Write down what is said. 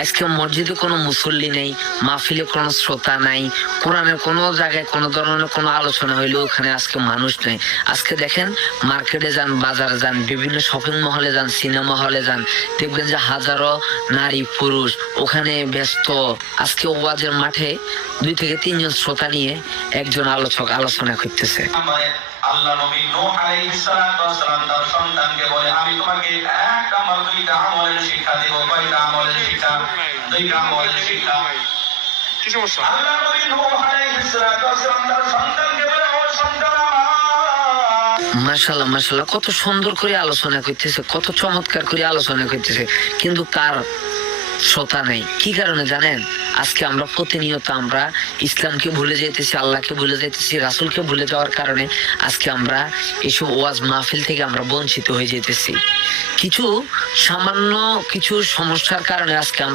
আজকে মসজিদে কোনো মুসল্লি নেই, মাহফিলে কোনো শ্রোতা নাই কোরআনের কোনো জায়গায় কোনো ধরনের কোনো আলোচনা হইলে ওখানে আজকে মানুষ নেই। আজকে দেখেন মার্কেটে যান, বাজারে যান, বিভিন্ন শপিং মহলে যান সিনেমা হলে যান, দেখবেন যে হাজারো নারী, পুরুষ ওখানে ব্যস্ত। আজকে ওয়াজের মাঠে দুই থেকে তিনজন শ্রোতা নিয়ে একজন আলোচক আলোচনা করতেছে। আল্লাহ নবী নূহ আলাইহিস সালাম তার সন্তানকে বলে, আমি তোমাকে এক আমার দুইটা আমলের শিক্ষা দিব কয়টা আমলের শিক্ষা? দুইটা আমলের শিক্ষা। কি সমস্যা? আল্লাহ নবী নূহ আলাইহিস সালাতু ওয়াস তার সন্তানকে বলে ও সন্তান আমার! মার্শাল্লাহ মার্শাল্লাহ কত সুন্দর করে আলোচনা করতেছে কত চমৎকার করে আলোচনা করতেছে কিন্তু কার শ্রোতা নেই? কি কারণে জানেন? আজকে আমরা প্রতিনিয়ত আমরা ইসলামকে ভুলে যেতেছি আল্লাহকে ভুলে যেতেছি রাসুলকে ভুলে যাওয়ার কারণে আজকে আমরা এসব ওয়াজ মাহফিল থেকে আমরা বঞ্চিত হয়ে যেতেছি কিছু সামান্য কিছু সমস্যার কারণে আজকে আমরা